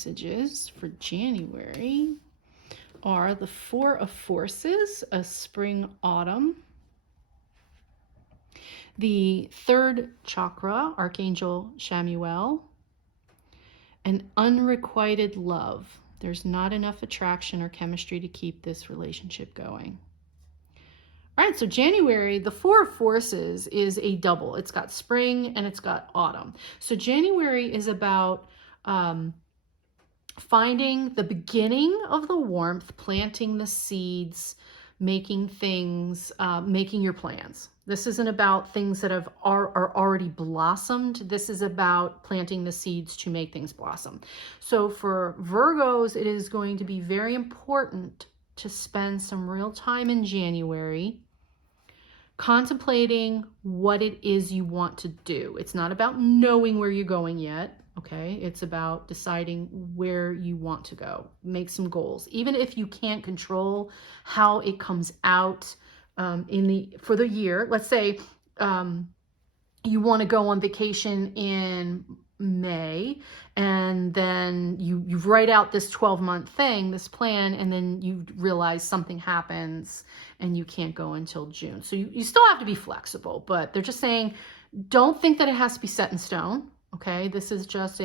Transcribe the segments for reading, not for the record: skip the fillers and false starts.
messages for January are the Four of Forces, a spring autumn. The third chakra, Archangel Chamuel, an unrequited love. There's not enough attraction or chemistry to keep this relationship going. All right, so January, the Four of Forces is a double. It's got spring and it's got autumn. So January is about finding the beginning of the warmth, planting the seeds, making things, making your plans. This isn't about things that are already blossomed. This is about planting the seeds to make things blossom. So for Virgos, it is going to be very important to spend some real time in January contemplating what it is you want to do. It's not about knowing where you're going yet. Okay, it's about deciding where you want to go. Make some goals. Even if you can't control how it comes out for the year. Let's say you want to go on vacation in May, and then you write out this 12-month thing, this plan, and then you realize something happens and you can't go until June. So you still have to be flexible, but they're just saying, don't think that it has to be set in stone. Okay, this is just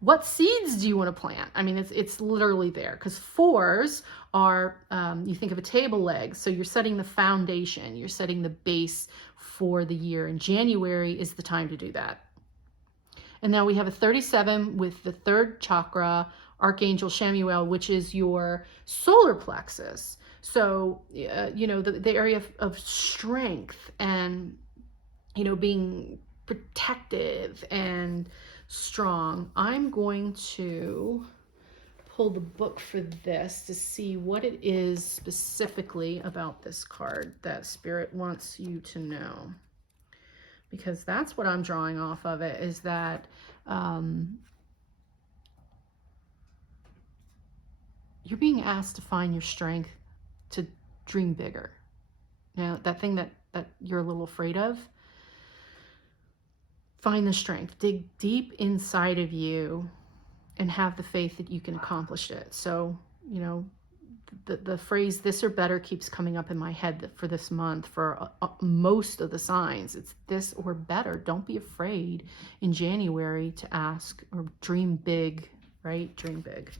what seeds do you want to plant? I mean, it's literally there, because fours are, you think of a table leg, so you're setting the foundation, you're setting the base for the year, and January is the time to do that. And now we have a 37 with the third chakra, Archangel Chamuel, which is your solar plexus. So, the area of strength and, being protective and strong. I'm going to pull the book for this to see what it is specifically about this card that Spirit wants you to know. Because that's what I'm drawing off of it, is that you're being asked to find your strength to dream bigger. Now, that thing that you're a little afraid of, find the strength, dig deep inside of you and have the faith that you can accomplish it. So, the phrase "this or better" keeps coming up in my head for this month for most of the signs. It's this or better. Don't be afraid in January to ask or dream big, right? Dream big.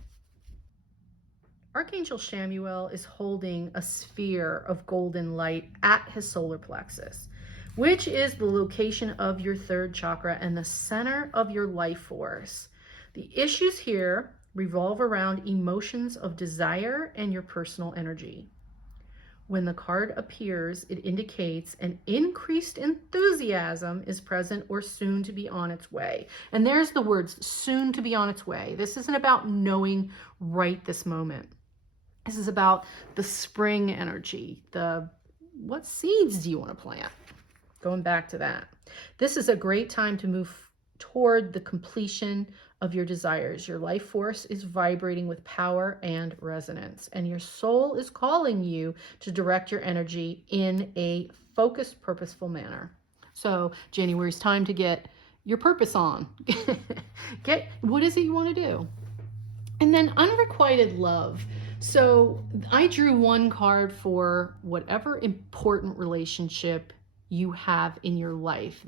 Archangel Chamuel is holding a sphere of golden light at his solar plexus, which is the location of your third chakra and the center of your life force. The issues here revolve around emotions of desire and your personal energy. When the card appears, it indicates an increased enthusiasm is present or soon to be on its way. And there's the words, soon to be on its way. This isn't about knowing right this moment. This is about the spring energy, what seeds do you want to plant? Going back to that. This is a great time to move toward the completion of your desires. Your life force is vibrating with power and resonance, and your soul is calling you to direct your energy in a focused, purposeful manner. So January's time to get your purpose on. Get what is it you want to do? And then unrequited love. So I drew one card for whatever important relationship you have in your life.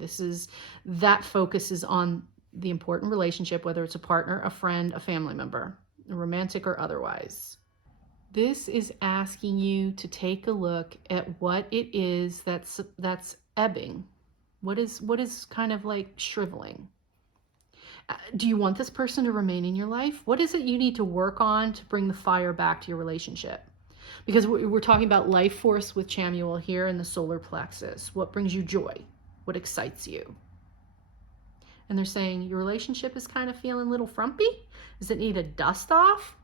That focus is on the important relationship, whether it's a partner, a friend, a family member, romantic or otherwise. This is asking you to take a look at what it is that's ebbing. What is kind of like shriveling? Do you want this person to remain in your life? What is it you need to work on to bring the fire back to your relationship? Because we're talking about life force with Chamuel here in the solar plexus. What brings you joy? What excites you? And they're saying your relationship is kind of feeling a little frumpy. Does it need a dust off?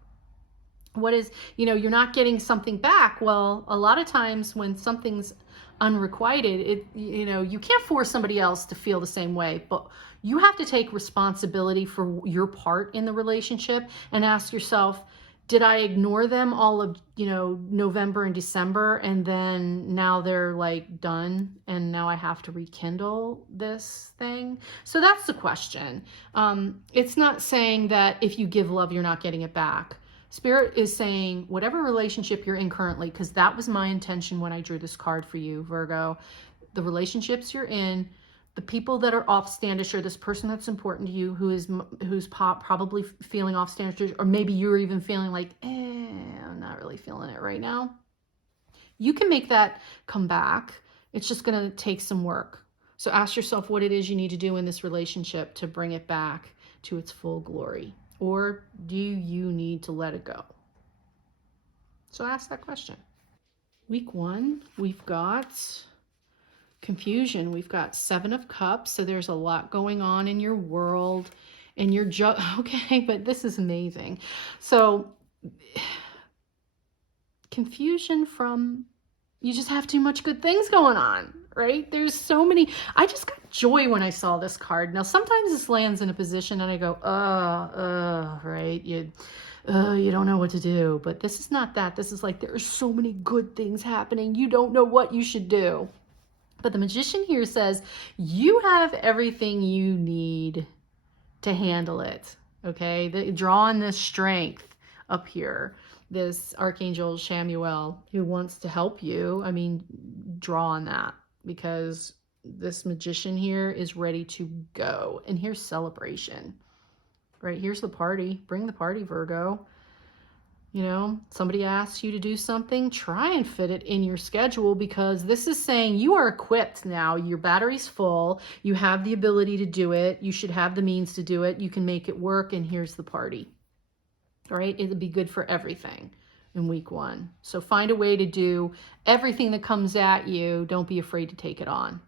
What is, you're not getting something back. Well, a lot of times when something's unrequited, you can't force somebody else to feel the same way, but you have to take responsibility for your part in the relationship and ask yourself, Did I ignore them all of, November and December, and then now they're like done and now I have to rekindle this thing? So that's the question. It's not saying that if you give love, you're not getting it back. Spirit is saying whatever relationship you're in currently, because that was my intention when I drew this card for you, Virgo, the relationships you're in, the people that are off-standish, or this person that's important to you who's probably feeling off-standish, or maybe you're even feeling like, I'm not really feeling it right now. You can make that come back. It's just going to take some work. So ask yourself what it is you need to do in this relationship to bring it back to its full glory. Or do you need to let it go? So ask that question. Week 1, we've got confusion. We've got 7 of Cups, so there's a lot going on in your world, and your okay, but this is amazing. So confusion from you just have too much good things going on, right? There's so many. I just got joy when I saw this card. Now sometimes this lands in a position and I go, right? You don't know what to do. But this is not that. This is like, there are so many good things happening. You don't know what you should do. But the Magician here says, you have everything you need to handle it, okay? Draw on this strength up here, this Archangel Chamuel who wants to help you. I mean, draw on that, because this Magician here is ready to go. And here's celebration, right? Here's the party. Bring the party, Virgo. Somebody asks you to do something, try and fit it in your schedule, because this is saying you are equipped now. Your battery's full. You have the ability to do it. You should have the means to do it. You can make it work, and here's the party. All right? It'll be good for everything in week 1. So find a way to do everything that comes at you. Don't be afraid to take it on.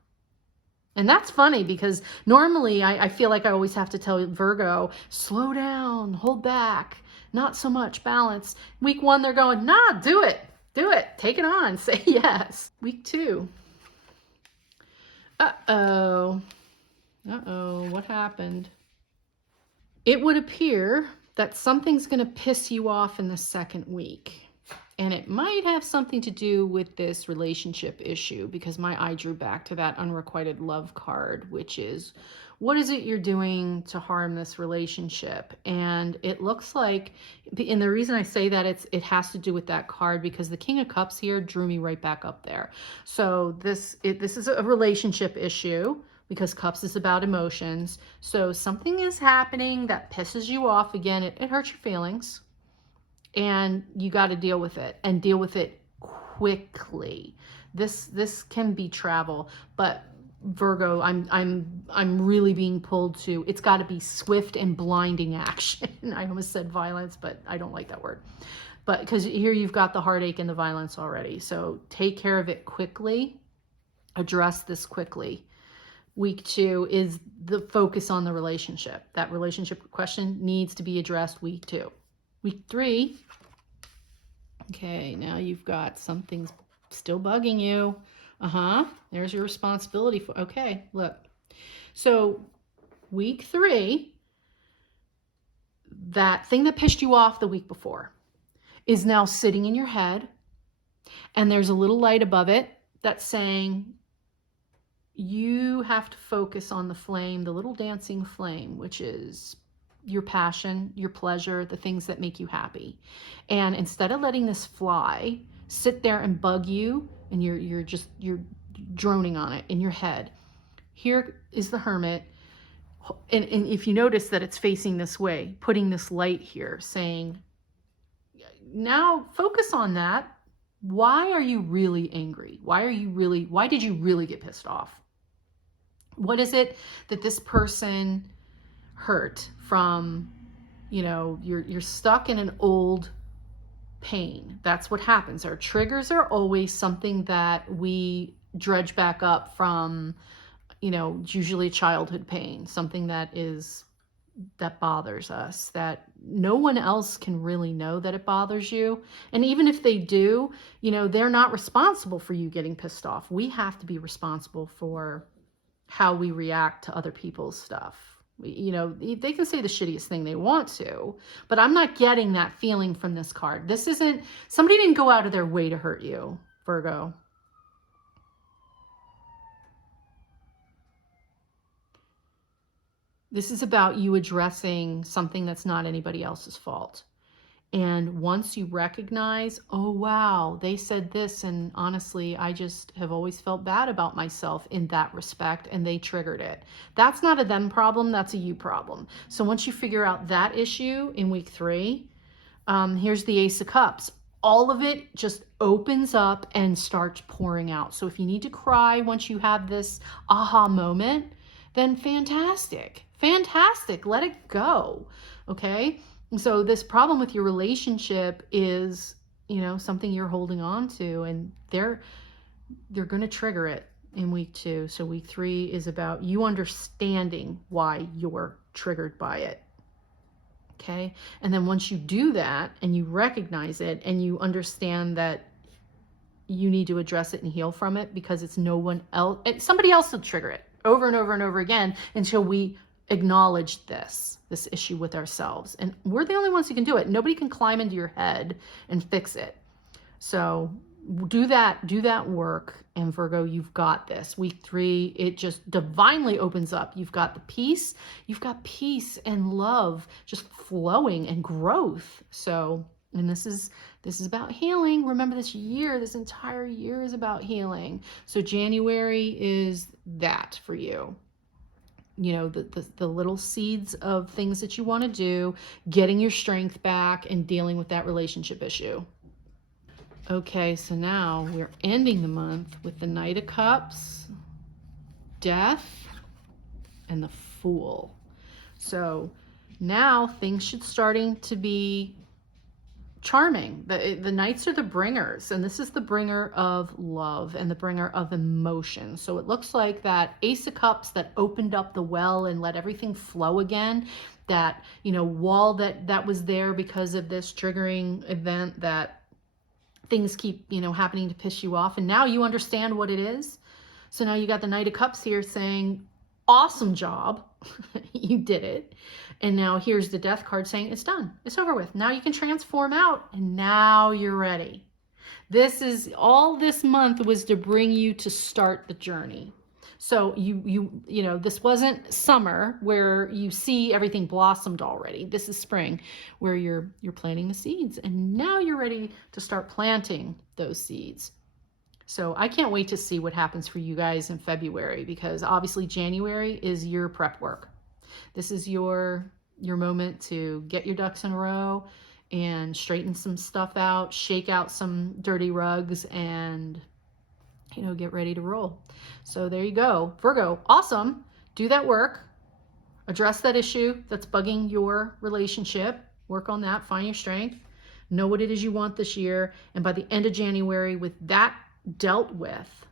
And that's funny, because normally I feel like I always have to tell Virgo, slow down, hold back. Not so much, balance. Week 1, they're going, nah, do it. Do it. Take it on. Say yes. Week 2. Uh-oh. What happened? It would appear that something's going to piss you off in the second week. And it might have something to do with this relationship issue, because my eye drew back to that unrequited love card, which is, what is it you're doing to harm this relationship? And it looks like, and the reason I say that, it has to do with that card, because the King of Cups here drew me right back up there. So this is a relationship issue, because Cups is about emotions. So something is happening that pisses you off. Again, it hurts your feelings. And you got to deal with it, and deal with it quickly. This can be travel, but Virgo, I'm really being pulled to, it's got to be swift and blinding action. I almost said violence, but I don't like that word. But because here you've got the heartache and the violence already. So take care of it quickly. Address this quickly. Week 2 is the focus on the relationship. That relationship question needs to be addressed week 2. Week 3, okay, now you've got something's still bugging you. There's your responsibility for, okay, look. So week 3, that thing that pissed you off the week before is now sitting in your head, and there's a little light above it that's saying, you have to focus on the flame, the little dancing flame, which is your passion, your pleasure, the things that make you happy. And instead of letting this fly sit there and bug you, and you're droning on it in your head, here is the Hermit. And if you notice that it's facing this way, putting this light here, saying, now focus on that. Why are you really angry? Why did you really get pissed off? What is it that this person hurt from? You're stuck in an old pain. That's what happens. Our triggers are always something that we dredge back up from, usually childhood pain, something that bothers us, that no one else can really know that it bothers you. And even if they do, they're not responsible for you getting pissed off. We have to be responsible for how we react to other people's stuff. You know, they can say the shittiest thing they want to, but I'm not getting that feeling from this card. This isn't, somebody didn't go out of their way to hurt you, Virgo. This is about you addressing something that's not anybody else's fault. And once you recognize, oh, wow, they said this, and honestly, I just have always felt bad about myself in that respect, and they triggered it. That's not a them problem, that's a you problem. So once you figure out that issue in week 3, here's the Ace of Cups. All of it just opens up and starts pouring out. So if you need to cry once you have this aha moment, then fantastic. Fantastic. Let it go. Okay? So this problem with your relationship is, you know, something you're holding on to, and they're going to trigger it in week 2. So week 3 is about you understanding why you're triggered by it. Okay? And then once you do that and you recognize it and you understand that you need to address it and heal from it, because it's no one else, somebody else will trigger it over and over and over again until we acknowledge this issue with ourselves. And we're the only ones who can do it. Nobody can climb into your head and fix it. So do that work. And Virgo, you've got this. Week 3, it just divinely opens up. You've got the peace. You've got peace and love just flowing and growth. So, and this is about healing. Remember, this entire year is about healing. So January is that for you. You know, the little seeds of things that you want to do, getting your strength back and dealing with that relationship issue. Okay, so now we're ending the month with the Knight of Cups, Death, and the Fool. So now things should starting to be charming. The Knights are the bringers, and this is the bringer of love and the bringer of emotion. So it looks like that Ace of Cups that opened up the well and let everything flow again, that, you know, wall that was there because of this triggering event, that things keep, you know, happening to piss you off, and now you understand what it is. So now you got the Knight of Cups here saying, awesome job. You did it. And now here's the Death card saying it's done. It's over with. Now you can transform out, and now you're ready. This is all this month was to bring you to start the journey. So you know, this wasn't summer where you see everything blossomed already. This is spring where you're planting the seeds, and now you're ready to start planting those seeds. So I can't wait to see what happens for you guys in February, because obviously January is your prep work. This is your moment to get your ducks in a row and straighten some stuff out, shake out some dirty rugs, and, you know, get ready to roll. So there you go. Virgo, awesome. Do that work. Address that issue that's bugging your relationship. Work on that. Find your strength. Know what it is you want this year. And by the end of January, with that dealt with,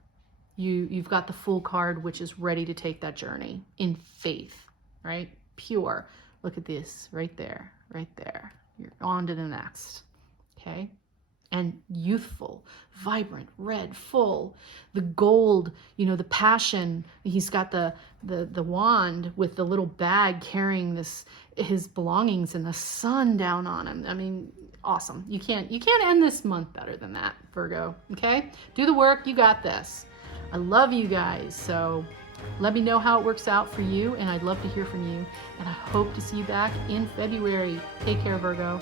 you've got the Fool card, which is ready to take that journey in faith, right? Pure. Look at this right there, right there. You're on to the next. Okay. And youthful, vibrant, red, full, the gold, you know, the passion. He's got the wand with the little bag carrying his belongings, and the sun down on him. I mean, awesome. You can't end this month better than that, Virgo. Okay? Do the work. You got this. I love you guys. So let me know how it works out for you, and I'd love to hear from you. And I hope to see you back in February. Take care, Virgo.